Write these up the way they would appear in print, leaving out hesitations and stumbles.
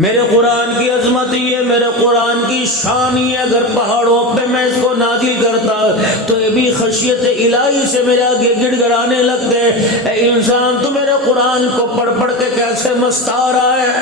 میرے قرآن کی عظمت یہ، میرے قرآن کی شان یہ، اگر پہاڑوں پہ میں اس کو نازل کرتا تو یہ بھی خشیت الہی سے میرے آگے گڑ گڑانے لگتے۔ اے انسان تو میرے قرآن کو پڑھ پڑھ کے کیسے مستا رہا ہے؟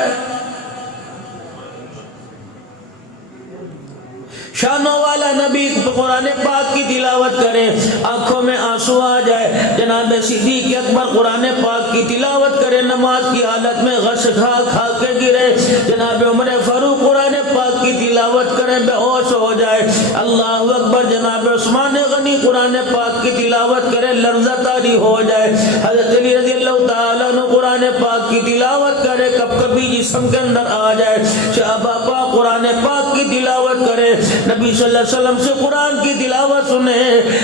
شانوں والا نبی قرآن پاک کی تلاوت کرے، آنکھوں میں آنسو آ جائے۔ جناب صدیق اکبر قرآن پاک کی تلاوت کرے، نماز کی حالت میں غش کھا کھا کے گرے۔ جناب عمر فاروق قرآن پاک کی تلاوت کرے، بے ہوش ہو جائے۔ اللہ اکبر۔ جناب عثمان غنی قرآن پاک کی تلاوت کرے، لرزہ طاری ہو جائے۔ حضرت علی رضی اللہ تعالیٰ عنہ قرآن پاک کی تلاوت کرے، کب کبھی جسم کے اندر آ جائے۔ شاہ باپا قرآن پاک کی تلاوت کرے، نبی صلی اللہ علیہ وسلم سے قرآن کی تلاوت سنے،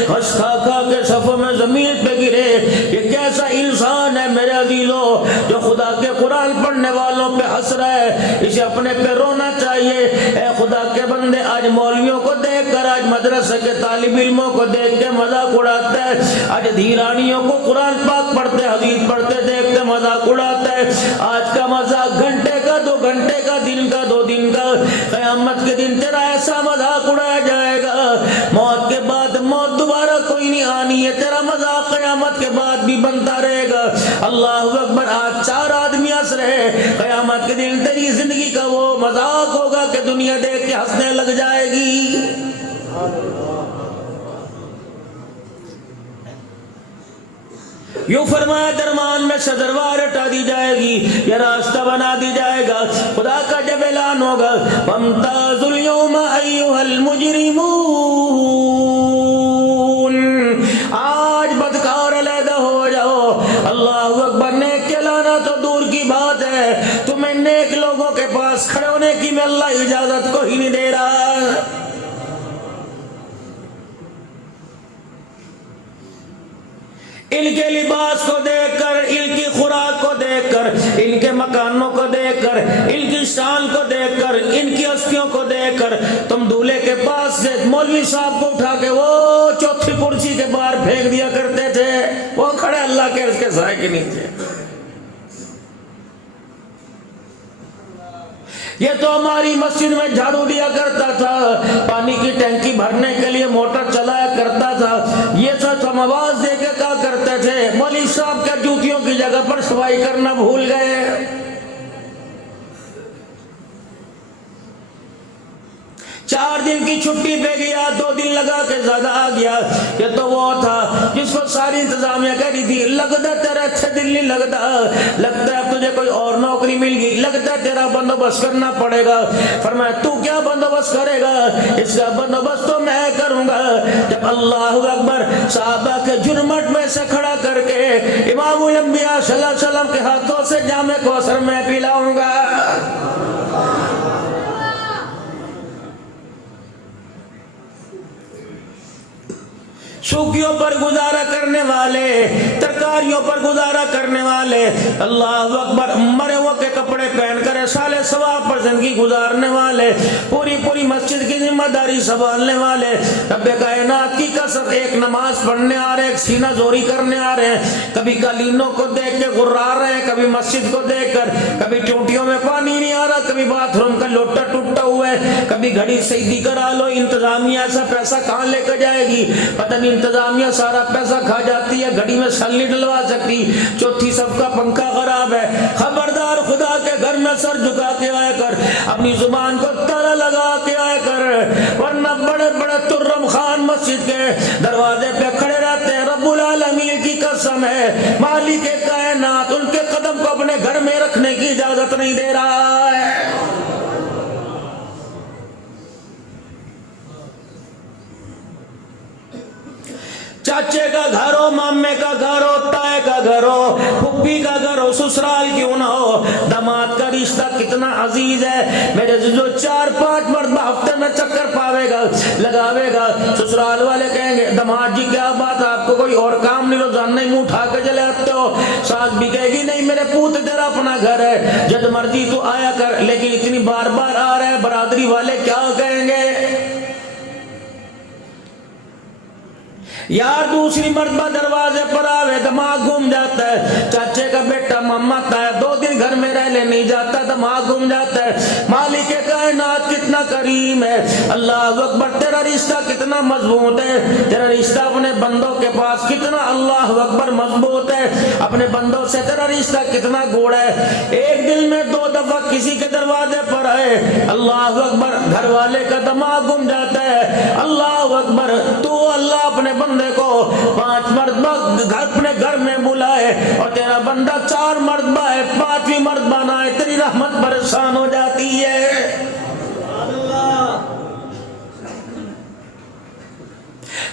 غش کھا کھا کے صفوں میں زمین پہ گرے۔ یہ کیسا انسان ہے میرے عزیزوں جو خدا کے قرآن پڑھنے والوں پہ ہنس رہا ہے؟ اسے اپنے پہ رونا چاہیے۔ اے خدا کے بندے، آج مولویوں کو دیکھ کر، آج مدرسے کے طالب علموں کو دیکھ کے مذاق اڑاتا ہے، آج دھیرانیوں کو قرآن پاک پڑھتے حدیث پڑھتے دیکھتے مذاق اڑاتا ہے۔ آج کا مذاق گھنٹے کا، 2 گھنٹے کا، دن کا، 2 دن کا، قیامت کے دن تیرا ایسا مذاق اڑایا جائے گا۔ موت کے بعد موت دوبارہ کوئی نہیں آنی ہے، تیرا مذاق قیامت کے بعد بھی بنتا رہے گا۔ اللہ اکبر۔ آج 4 آدمی ہنس رہے، قیامت کے دن تیری زندگی کا وہ مذاق ہوگا کہ دنیا دیکھ کے ہنسنے لگ جائے گی۔ یوں فرمایا درمیان میں سے دربار ہٹا دی جائے گی، یہ راستہ بنا دی جائے گا۔ خدا کا جب اعلان ہوگا وَامْتَازُوا الْيَوْمَ أَيُّهَا الْمُجْرِمُونَ، آج بدکار علیحدہ ہو جاؤ۔ اللہ اکبر۔ نیک کہلانا تو دور کی بات ہے، تمہیں نیک لوگوں کے پاس کھڑے ہونے کی میں اللہ اجازت کو ہی نہیں دے رہا۔ ان کے لباس کو دیکھ کر، ان کی خوراک کو دیکھ کر، ان کے مکانوں کو دیکھ کر، ان کی شان کو دیکھ کر، ان کی ہستیوں کو دیکھ کر تم دولہے کے پاس سے مولوی صاحب کو اٹھا کے وہ چوتھی کرسی کے باہر پھینک دیا کرتے تھے، وہ کھڑے اللہ کے اس کے سائے کے نیچے۔ یہ تو ہماری مسجد میں جھاڑو دیا کرتا تھا، پانی کی ٹینکی بھرنے کے لیے موٹر چلایا کرتا تھا، یہ سب ہم آواز دے کے کہا کرتے تھے۔ مولوی صاحب کے جوتیوں کی جگہ پر صفائی کرنا بھول گئے۔ 4 دن کی چھٹی پہ گیا، 2 دن لگا کے زیادہ آ گیا۔ یہ تو وہ تھا جس کو ساری انتظامیہ کہہ رہی تھی لگتا تیرا اچھا دل نہیں لگتا، لگتا ہے تجھے کوئی اور نوکری مل گئی، لگتا ہے تیرا بندوبست کرنا پڑے گا۔ فرمایا تو کیا بندوبست کرے گا؟ اس کا بندوبست تو میں کروں گا۔ جب اللہ اکبر صحابہ کے جرمٹ میں سے کھڑا کر کے امام الانبیاء صلی اللہ علیہ وسلم کے ہاتھوں سے جام کوثر میں پلاؤں گا۔ سوکھیوں پر گزارا کرنے والے، ترکاریوں پر گزارا کرنے والے، اللہ اکبر، مرے ہوئے کے کپڑے پہن کر سال ثواب پر زندگی گزارنے والے، پوری مسجد کی ذمہ داری سنبھالنے والے، رب کائنات کی قسم، ایک نماز پڑھنے آ رہے، ایک سینہ زوری کرنے آ رہے ہیں، کبھی قالینوں کو دیکھ کے غرا رہے ہیں، کبھی مسجد کو دیکھ کر، کبھی ٹوٹیوں میں پانی نہیں آ رہا، کبھی باتھ روم کا لوٹا ٹوٹا ہوا ہے، کبھی گھڑی صحیح کرا لو، انتظامیہ ایسا پیسہ کہاں لے کر جائے گی؟ پتہ نہیں انتظامیہ سارا پیسہ کھا جاتی ہے، گھڑی میں سل نہیں ڈلوا سکتی، چوتھی صف کا پنکھا خراب ہے۔ خبردار، خدا کے گھر میں سر جھکا کے آیا کر، اپنی زبان کو تالا لگا کے آیا کر، ورنہ بڑے بڑے ترم خان مسجد کے دروازے پہ کھڑے رہتے ہیں۔ رب العالمین کی قسم ہے، مالک کائنات ان کے قدم کو اپنے گھر میں رکھنے کی اجازت نہیں دے رہا ہے۔ چاچے کا گھر ہو، مامے کا گھر ہو، تائے کا گھر ہو، پھپھی کا گھر ہو، سسرال کیوں نہ ہو، داماد کا رشتہ کتنا عزیز ہے میرے جو 4-5 مرتبہ ہفتے میں چکر پاوے گا، لگاوے گا، سسرال والے کہیں گے داماد جی کیا بات ہے، آپ کو کوئی اور کام نہیں، روزانہ ہی منہ اٹھا کے چلے آتے ہو۔ ساس بھی کہے گی نہیں میرے پوت تیرا اپنا گھر ہے، جب مرضی تو آیا کر، لیکن اتنی بار بار آ رہا ہے، برادری والے کیا کہیں گے؟ یار دوسری مرتبہ دروازے پر آوے دماغ گھوم جاتا ہے، چاچے کا بیٹا محمد ہے 2 دن گھر میں رہ لے نہیں جاتا، دماغ گھوم جاتا ہے۔ مالک کائنات کتنا کریم ہے، اللہ اکبر، تیرا رشتہ کتنا مضبوط ہے، تیرا رشتہ اپنے بندوں کے پاس کتنا اللہ اکبر مضبوط ہے، اپنے بندوں سے تیرا رشتہ کتنا گوڑا ہے۔ ایک دل میں 2 دفعہ کسی کے دروازے پر آئے، اللہ اکبر، گھر والے کا دماغ گھوم جاتا ہے۔ اللہ اکبر، تو اللہ اپنے بندے کو 5 مرتبہ اپنے گھر میں بلائے اور تیرا بندہ 4 مرتبہ ہے، 5ویں مرتبہ نہ آئے، تیری رحمت پریشان ہو جاتی ہے۔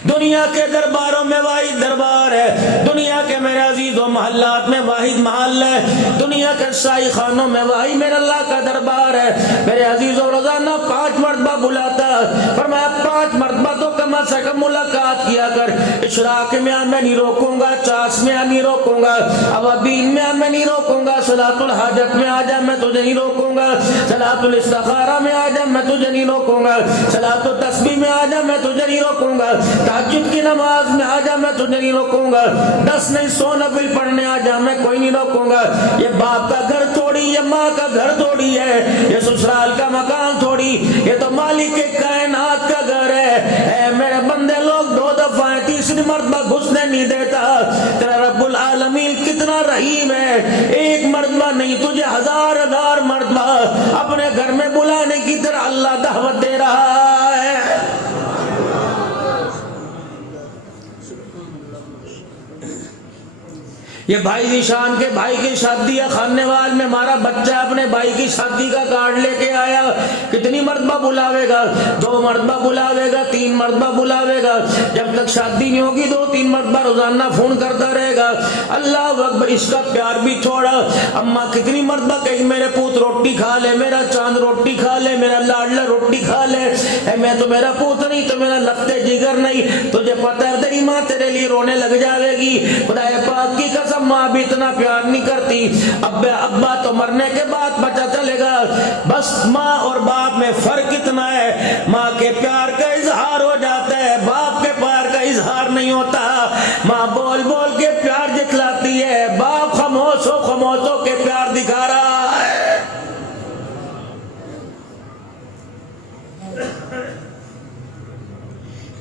دنیا کے درباروں میں واحد دربار ہے، دنیا کے میرے عزیزوں محلات میں واحد محل ہے، دنیا کے شاہی خانوں میں واحد میرے اللہ کا دربار ہے۔ میرے عزیزوں روزانہ 5 مرتبہ بلاتا، فرمایا 5 مرتبہ تو کم از کم ملاقات کیا کر۔ اشراق میں میں نہیں روکوں گا، چاش میں نہیں روکوں گا، اوابین میں میں نہیں روکوں گا، صلاۃ الحاجت میں آ جا میں تجھے نہیں روکوں گا، صلاۃ الاستخارہ میں آ جا میں تجھے نہیں روکوں گا، صلاۃ التسبیح میں آ جا میں تجھے نہیں روکوں گا، تہجد کی نماز میں آ جا میں تجھے نہیں روکوں گا، 10 نہیں 100 نفل پڑھنے آ جا میں کوئی نہیں روکوں گا۔ یہ باپ کا گھر تھوڑی، یہ ماں کا گھر تھوڑی ہے، یہ سسرال کا مکان تھوڑی، یہ تو مالک کائنات کا گھر ہے۔ اے میرے بندے لوگ 2 دفعہ 3 مرتبہ گھسنے نہیں دیتا۔ تیرا رب العالمین کتنا رحیم ہے، 1 مرتبہ نہیں تجھے 1000 مرتبہ اپنے گھر میں بلانے کی طرح اللہ دعوت دے رہا ہے۔ یہ بھائی ذیشان کے بھائی کی شادی ہے، خانے وال میں ہمارا بچہ اپنے بھائی کی شادی کا کارڈ لے کے آیا، کتنی مرتبہ بلاوے گا؟ 2 مرتبہ بلاوے گا، 3 مرتبہ بلاوے گا، جب تک شادی نہیں ہوگی 2-3 مرتبہ روزانہ فون کرتا رہے گا۔ اللہ اکبر، اس کا پیار بھی چھوڑا۔ اماں کتنی مرتبہ کہیں میرے پوت روٹی کھا لے، میرا چاند روٹی کھا لے، میرا لاڈلا روٹی کھا لے، اے میں تو میرا پوت نہیں تو میرا لگتے جگر نہیں، تجھے پتہ ہے تیری ماں تیرے لیے رونے لگ جاوے گی۔ خدا پاک کی قسم ماں بھی اتنا پیار نہیں کرتی، ابا تو مرنے کے بعد پتہ چلے گا۔ بس ماں اور باپ میں فرق اتنا ہے، ماں کے پیار کا اظہار ہو جاتا ہے، باپ کے پیار کا اظہار نہیں ہوتا۔ ماں بول بول کے پیار دکھلاتی ہے، باپ خاموشوں کے پیار دکھا رہا ہے۔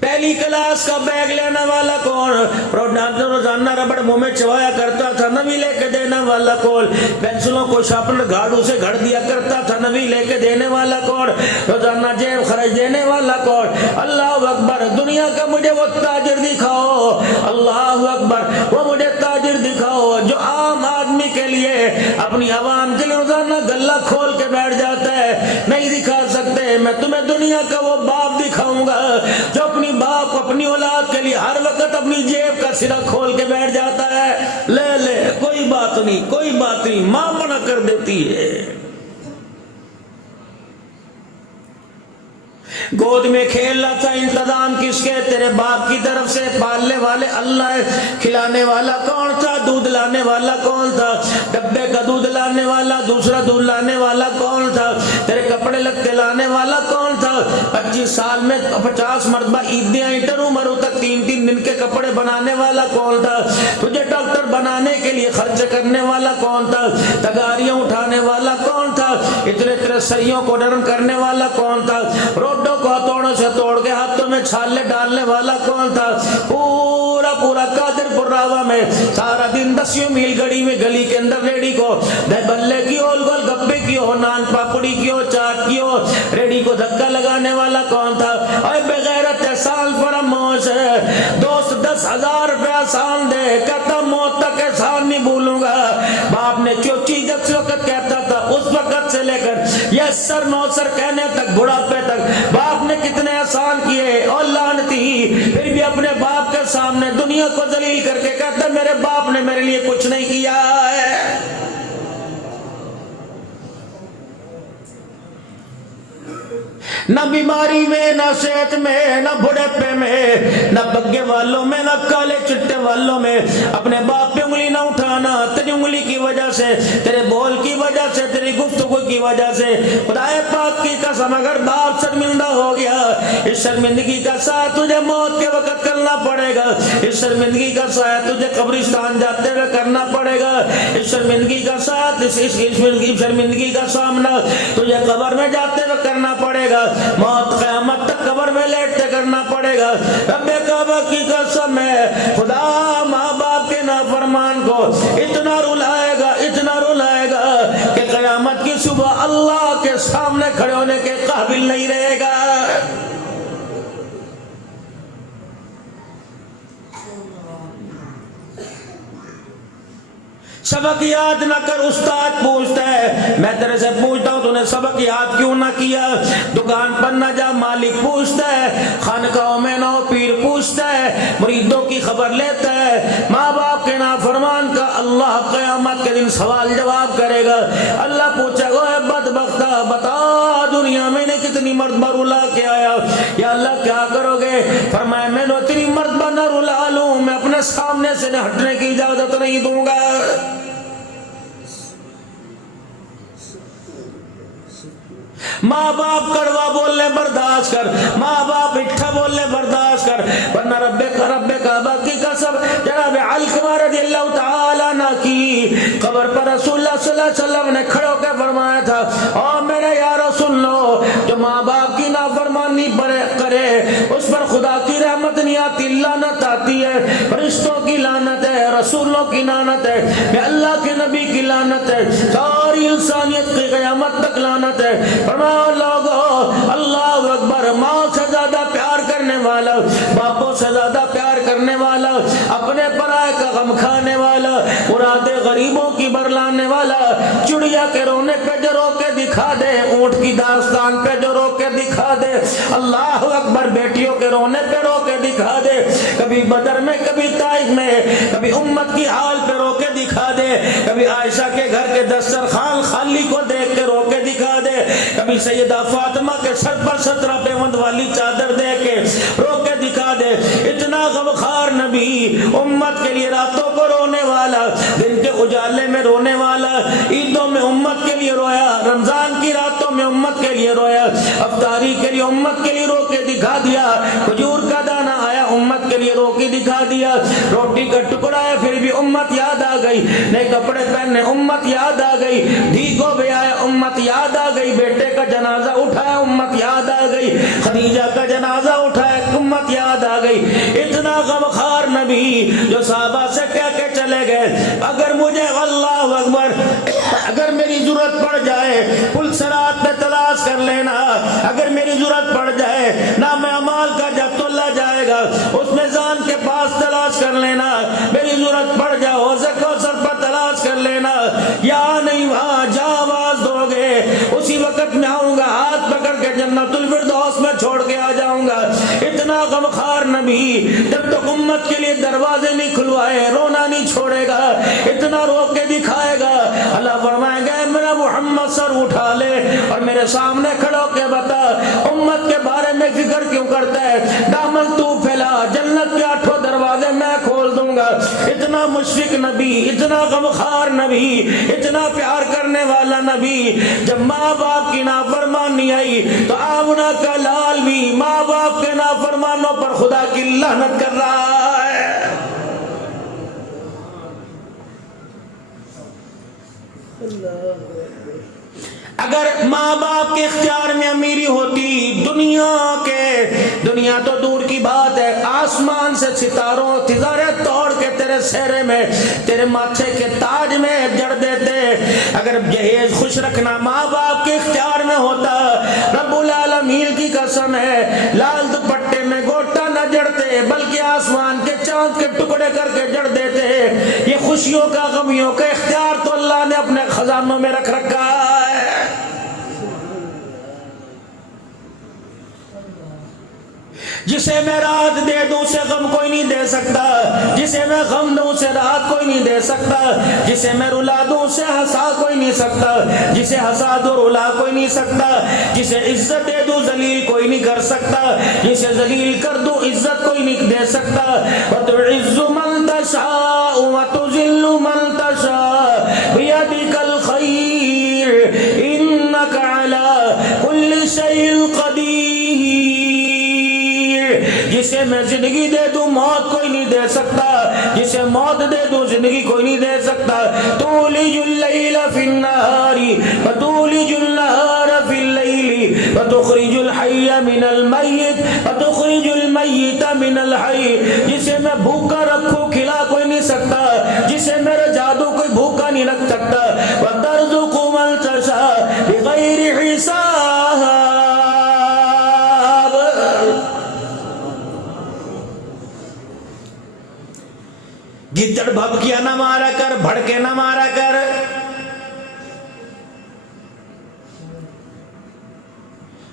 پہلی کلاس کا بیگ لینے والا کون؟ روزانہ ربڑ منہ میں چبایا کرتا تھا، نوی لے کے دینے والا کون؟ پینسلوں کو شارپنر گھاڑوں سے گھڑ دیا کرتا تھا، نوی لے کے دینے والا کون؟ روزانہ جیب خرچ دینے والا کون؟ اللہ اکبر، دنیا کا مجھے وہ تاجر دکھاؤ، اللہ اکبر، وہ مجھے تاجر دکھاؤ جو عام آدمی کے لیے، اپنی عوام کے لیے روزانہ گلہ کھول کے بیٹھ جاتا ہے۔ نہیں دکھا سکتے، میں تمہیں دنیا کا وہ باپ دکھاؤں گا جو اپنی باپ اپنی اولاد کے لیے ہر وقت اپنی جیب کا سرا کھول کے بیٹھ جاتا ہے۔ لے لے، کوئی بات نہیں، کوئی بات نہیں، ماں منع کر دیتی ہے۔ گود میں کھیل رہا تھا، انتظام کس کے؟ تیرے باپ کی طرف سے، پالنے والے اللہ ہے۔ کھلانے والا کون تھا؟ دودھ لانے والا کون تھا؟ ڈبے کا دودھ لانے والا، دوسرا دودھ لانے والا کون تھا؟ تیرے کپڑے لگتے لانے والا کون تھا؟ 25 سال میں 50 مرتبہ عیدیاں انٹر عمروں تک 3-3 دن کے کپڑے بنانے والا کون تھا؟ تجھے ڈاکٹر بنانے کے لیے خرچ کرنے والا کون تھا؟ تگاریاں اٹھانے والا کون تھا؟ اتنے سریوں کو نرم کرنے والا کون تھا؟ روڈوں کو ہتھوڑوں سے توڑ کے ہاتھوں میں چھالے ڈالنے والا کون تھا؟ پورا قادر پراوا میں سارا دن 10 میل گڑی میں گلی کے اندر ریڑی کو بلے کی ہو، گول گپے کی ہو، نان پاپڑی کی ہو، چاٹ کی ہو، ریڑی کو دھکا لگانے والا کون تھا؟ اے بغیرت احسان فراموش ہے، دوست 10,000 روپیہ احسان دے، کہتا موت تک احسان نہیں بھولوں گا۔ باپ نے جو چیز جس وقت کہتا تھا اس وقت سے لے کر یہ سر نو سر کہنے تک، بڑھاپے تک باپ نے کتنے احسان کیے، اور لعنتی پھر بھی اپنے باپ کے سامنے دنیا کو ذلیل کر کے کہتا میرے باپ نے میرے لیے کچھ نہیں کیا ہے۔ نہ بیماری میں، نہ صحت میں، نہ بڑھاپے میں، نہ بگے والوں میں، نہ کالے چٹے والوں میں اپنے باپ پہ انگلی نہ اٹھانا، تیری انگلی کی وجہ سے، تیرے بول کی وجہ سے، تیری گفتگو کی وجہ سے۔ خدا پاک کی قسم اگر باپ شرمندہ ہو گیا، اس شرمندگی کا ساتھ تجھے موت کے وقت کرنا پڑے گا، اس شرمندگی کا ساتھ تجھے قبرستان جاتے ہوئے کرنا پڑے گا، اس شرمندگی کا ساتھ اس شرمندگی کا سامنا تجھے قبر میں جاتے ہوئے کرنا پڑے گا، موت قیامت تک قبر میں لیٹتے کرنا پڑے گا۔ رب کعبہ کی قسم ہے، خدا ماں باپ کے نافرمان کو اتنا رلائے گا، اتنا رلائے گا کہ قیامت کی صبح اللہ کے سامنے کھڑے ہونے کے قابل نہیں رہے گا۔ سبق یاد نہ کر، استاد پوچھتا ہے، میں تیرے سے پوچھتا ہوں تو نے سبق یاد کیوں نہ کیا؟ دکان پر نہ جا، مالک پوچھتا ہے، خانقاہوں میں نہ ہو، پیر پوچھتا ہے، مریدوں کی خبر لیتا ہے۔ ماں باپ کے نافرمان کا اللہ قیامت کے دن سوال جواب کرے گا۔ اللہ پوچھے گا، اے بدبختہ بتا دنیا میں نے کتنی مرتبہ رلا کے آیا، یا اللہ کیا کرو گے؟ فرمایا میں نے اتنی مرتبہ نہ رلا لوں، میں اپنے سامنے سے نہ ہٹنے کی اجازت نہیں دوں گا۔ ماں باپ کڑوا بولنے برداشت کر، ماں باپ اٹھا بولنے برداشت کر، ورنہ رب کعبہ کی قسم جناب علقمہ رضی اللہ تعالیٰ عنہ کی قبر پر رسول اللہ صلی اللہ علیہ وسلم نے کھڑے ہو کے فرمایا تھا، اور میرے یارو سن لو، جو ماں باپ کی نافرمانی کرے اس پر خدا کی رحمت نہیں آتی، لعنت آتی ہے، فرشتوں کی لعنت ہے، رسولوں کی لعنت ہے، کہ اللہ کے نبی کی لعنت ہے، ساری انسانیت کی قیامت تک لعنت ہے۔ فرمایا لوگو اللہ اکبر، ماں سے زیادہ پیار کرنے والا، باپوں سے زیادہ پیار کرنے والا، اپنے پرائے کا غم کھانے والا، مرادیں غریبوں کی برلانے والا، چڑیا کے رونے پہ جو رو کے دکھا دے، اونٹ کی داستان پہ جو رو کے دکھا دے، اللہ اکبر، بیٹیوں کے رونے پہ رو کے دکھا دے، کبھی بدر میں، کبھی طائف میں، کبھی امت کی حال پہ رو کے دکھا دے، کبھی عائشہ کے گھر کے دسترخوان خالی کو دیکھ کے رو کے دکھا دے، کبھی سیدہ فاطمہ کے سر پر 17 پیوند والی چادر دے کے رو کے دکھا دے۔ اتنا غمخوار نبی، امت کے لیے راتوں کو رونے والا، دن کے اجالے میں رونے والا، عیدوں میں امت کے لیے رویا، رمضان کی راتوں میں امت کے لیے رویا، افطاری کے لیے امت کے لیے رو کے دکھا دیا، کھجور کا دانہ آیا امت کے لیے رو کے دکھا دیا، روٹی کا ٹکڑا ہے پھر بھی امت یاد آ گئی، نئے کپڑے پہننے امت یاد آ گئی، دھیگو بھی آیا امت یاد آ گئی، بیٹے کا جنازہ اٹھایا امت یاد آ گئی، خدیجہ کا جنازہ اٹھایا امت یاد آ گئی۔ اتنا غمخوار نبی جو صحابہ سے کہہ کے چلے گئے، اگر مجھے اللہ اکبر، اگر میری ضرورت پڑ جائے پل صراط پہ تلاش کر لینا، اگر میری ضرورت پڑ جائے نام اعمال کا جب تو اللہ جائے گا اس میزان کے پاس تلاش کر لینا، میری ضرورت پڑ جائے حوض کوثر پر تلاش کر لینا، یا نہیں وہاں جا آواز دو گے اسی وقت میں آؤں گا، ہاتھ پکڑ کے جنت الفردوس میں چھوڑ کے آ جاؤں گا۔ اتنا غمخوار نبی جب تک امت کے لیے دروازے نہیں کھلوائے رونا نہیں چھوڑے گا، اتنا رو کے دکھائے گا۔ اللہ فرمائے گا میرا محمد سر اٹھا لے اور میرے سامنے کھڑو کے بتا امت کے بارے میں فکر کیوں کرتا ہے، دامن تو پھیلا، جنت کے 8 دروازے میں کھول دوں گا۔ اتنا مشفق نبی، اتنا غمخوار نبی، اتنا پیار کرنے والا نبی، جب ماں باپ کی نافرمانی آئی تو آمنہ کا لال بھی ماں باپ کے نافرمانوں پر خدا کی لعنت کر رہا ہے۔ اگر ماں باپ کے اختیار میں امیری ہوتی، دنیا تو دور کی بات ہے، آسمان سے ستارے توڑ کے تیرے سہرے میں، تیرے ماتھے کے تاج میں جڑ دیتے۔ اگر جہیز خوش رکھنا ماں باپ کے اختیار میں ہوتا، رب العالمین کی قسم ہے لال دوپٹے میں گوٹا نہ جڑتے بلکہ آسمان کے چاند کے ٹکڑے کر کے جڑ دیتے۔ یہ خوشیوں کا غمیوں کا اختیار تو اللہ نے اپنے خزانوں میں رکھ رکھا ہے۔ جسے میں راحت دے دوں اسے غم کوئی نہیں دے سکتا، جسے میں غم دوں اسے راحت کوئی نہیں دے سکتا، جسے میں رلا دوں اسے ہنسا کوئی نہیں سکتا، جسے ہنسا دوں رلا کوئی نہیں سکتا، جسے عزت دے دوں ذلیل کوئی نہیں کر سکتا، جسے ذلیل کر دوں عزت کوئی نہیں دے سکتا۔ وَتُعِزُّ مَن تَشَاءُ وَتُذِلُّ مَن تَشَاءُ بِيَدِكَ الْخَيْرُ إِنَّكَ عَلَى كُلِّ شَيْءٍ قَدِيرٌ۔ جسے میں زندگی دے دوں موت کوئی نہیں دے سکتا، جسے موت دے دوں زندگی کوئی نہیں دے سکتا۔ تولج اللیل فی النہار وتولج النہار فی اللیل وتخرج الحی من المیت وتخرج المیت من الحی۔ جسے میں بھوکا رکھوں کھلا کوئی نہیں سکتا، جسے میرا جادو کوئی بھوکا نہیں رکھ سکتا۔ وترزق من تشاء بغیر حساب۔ گدڑ بھبکیا نہ مارا کر، بھڑکے نہ مارا کر۔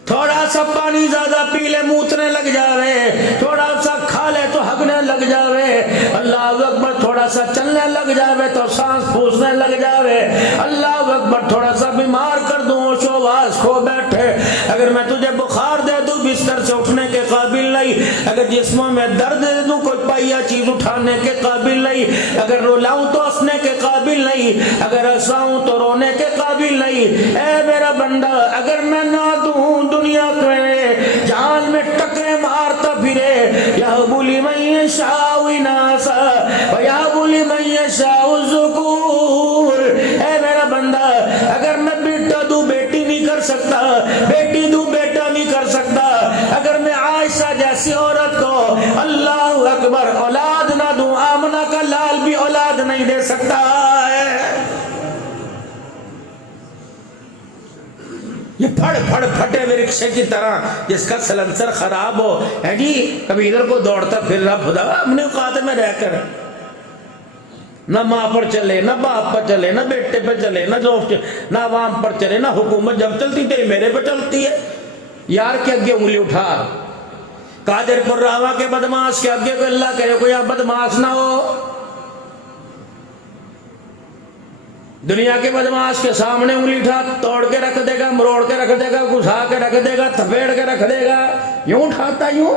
تھوڑا سا پانی زیادہ پی لے موتنے لگ جاوے، تھوڑا سا کھا لے تو ہگنے لگ جاوے، اللہ اکبر تھوڑا سا چلنے لگ جاوے تو سانس پھوسنے لگ جاوے، اللہ اکبر تھوڑا سا بیمار کر دوں شواس کھو بیٹھے۔ اگر میں تجھے بخار دے دوں بستر سے اٹھنے کے قابل نہیں، اگر جسموں میں درد دے دوں کوئی پہیا چیز اٹھانے کے قابل نہیں، اگر رلاؤں تو ہنسنے کے قابل نہیں، اگر ہنساؤں تو رونے کے قابل نہیں۔ اے میرا بندہ اگر میں نہ دوں دنیا کے جان میں ٹکرے مارتا پھرے، یہب لمن یشاء اناسا ویہب لمن یشاء الذکور۔ اے میرا بندہ اگر میں بیٹا دوں بیٹی نہیں کر سکتا، بیٹی دوں بیٹا نہیں کر سکتا، اگر میں عائشہ جیسی عورت کو اللہ اکبر اولاد نہ دوں، آمنہ کا لال بھی اولاد نہیں دے سکتا ہے۔ یہ پھڑ پھڑ پھٹے ہوئے رکشے کی طرح جس کا سلنسر خراب ہو ہے جی، کبھی ادھر کو دوڑتا پھر رہا خدا اپنے اوقات میں رہ کر، نہ ماں پر چلے نہ باپ پر چلے نہ بیٹے پر چلے نہ دوست نہ عوام پر چلے نہ حکومت جب چلتی تیری میرے پہ چلتی ہے۔ یار کے آگے انگلی اٹھا، قادر پر راوا کے بدماش کے آگے کوئی اللہ کرے کوئی بدماش نہ ہو۔ دنیا کے بدماش کے سامنے انگلی اٹھا، توڑ کے رکھ دے گا، مروڑ کے رکھ دے گا، گھسا کے رکھ دے گا، تھپیڑ کے رکھ دے گا۔ یوں اٹھاتا یوں،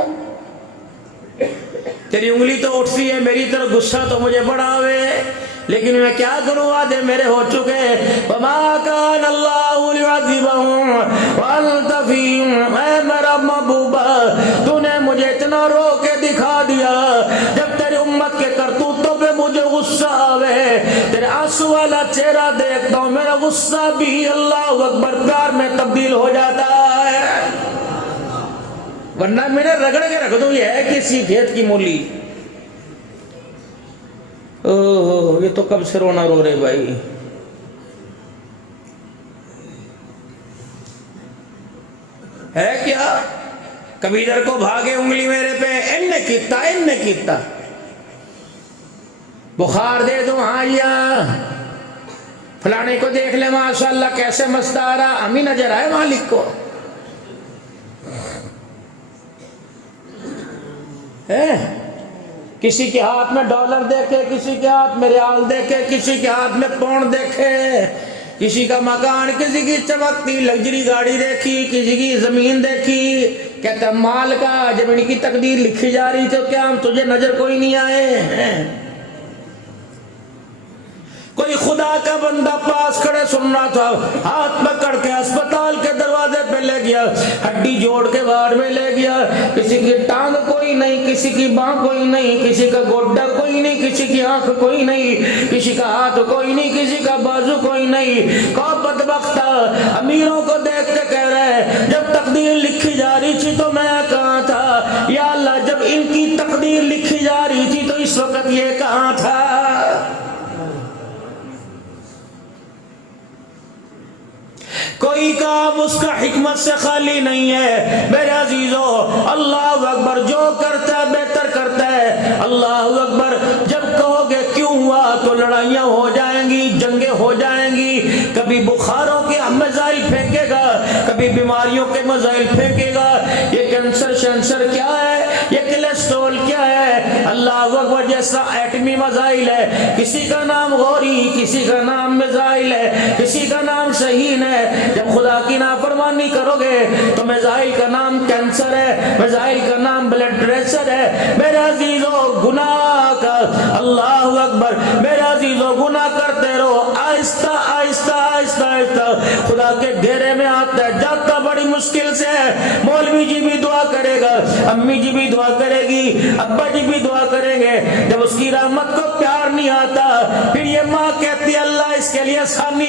تیری انگلی تو اٹھتی ہے، میری طرف غصہ تو مجھے بڑا ہوئے، لیکن میں کیا کروں وعدے میرے ہو چکے۔ وما کان اللہ لیعذبہم وانت فیہم۔ اے میرا محبوبہ تو نے مجھے اتنا رو کے دکھا دیا، جب تیری امت کے کرتوتوں پہ مجھے غصہ آوے، تیرے آنسو والا چہرہ دیکھتا ہوں، میرا غصہ بھی اللہ اکبر پیار میں تبدیل ہو جاتا ہے، ورنہ میں نے رگڑ کے رکھ دوں یہ ہے کسی کھیت کی مولی۔ اوہ یہ تو کب سے رونا رو رہے بھائی۔ ہے کیا کبھی ادھر کو بھاگے انگلی میرے پہ، ان نے کیتا بخار دے دوں، ہاں یا فلانے کو دیکھ لے ماشاءاللہ کیسے مست آ رہا، ہمیں نظر آئے مالک کو ہے۔ کسی کے ہاتھ میں ڈالر دیکھے، کسی کے ہاتھ میں ریال دیکھے، کسی کے ہاتھ میں پاؤنڈ دیکھے، کسی کا مکان، کسی کی چمکتی لگژری گاڑی دیکھی، کسی کی زمین دیکھی، کہتا مال کا جب ان کی تقدیر لکھی جا رہی تو کیا ہم تجھے نظر کوئی نہیں آئے؟ کوئی خدا کا بندہ پاس کھڑے سن رہا تھا، ہاتھ پکڑ کے اسپتال کے دروازے پہ لے گیا، ہڈی جوڑ کے وارڈ میں لے گیا، کسی کی ٹانگ کوئی نہیں، کسی کی باں کوئی نہیں، کسی کا گوڈا کوئی نہیں، کسی کی آنکھ کوئی نہیں، کسی کا ہاتھ کوئی نہیں، کسی کا بازو کوئی نہیں۔ کو بدبخت امیروں کو دیکھ کے کہہ رہے جب تقدیر لکھی جا رہی تھی تو میں کہاں تھا یا اللہ، جب ان کی تقدیر لکھی جا رہی تھی تو اس وقت یہ کہاں تھا؟ کوئی کام اس کا حکمت سے خالی نہیں ہے میرے عزیزو۔ اللہ اکبر، جو کرتا ہے بہتر کرتا ہے۔ اللہ اکبر، جب کہو گے کیوں ہوا تو لڑائیاں ہو جائیں گی، جنگیں ہو جائیں گی، کبھی بخاروں کے میزائل پھینکے گا، کبھی بیماریوں کے میزائل پھینکے گا۔ یہ کینسر شینسر کیا ہے؟ ایسا ایٹمی میزائل ہے، کسی کا نام غوری، کسی کا نام میزائل ہے، کسی کا نام شہین ہے۔ جب خدا کی نافرمانی کرو گے تو میزائل کا نام کینسر ہے، میزائل کا نام بلڈ پریشر ہے۔ میرے عزیزو گناہ کا، اللہ اکبر، میرے عزیزو گناہ کرتے رہو، آہستہ آہستہ آہستہ آہستہ خدا کے گھیرے میں آتا ہے، جاتا بڑی مشکل سے ہے۔ مولوی جی بھی دعا کرے گا، امی جی بھی دعا کرے گی، ابا جی بھی دعا کریں گے، جب اس کی رحمت کو پیار نہیں آتا پھر یہ ماں کہتی ہے اللہ اس کے لیے آسانی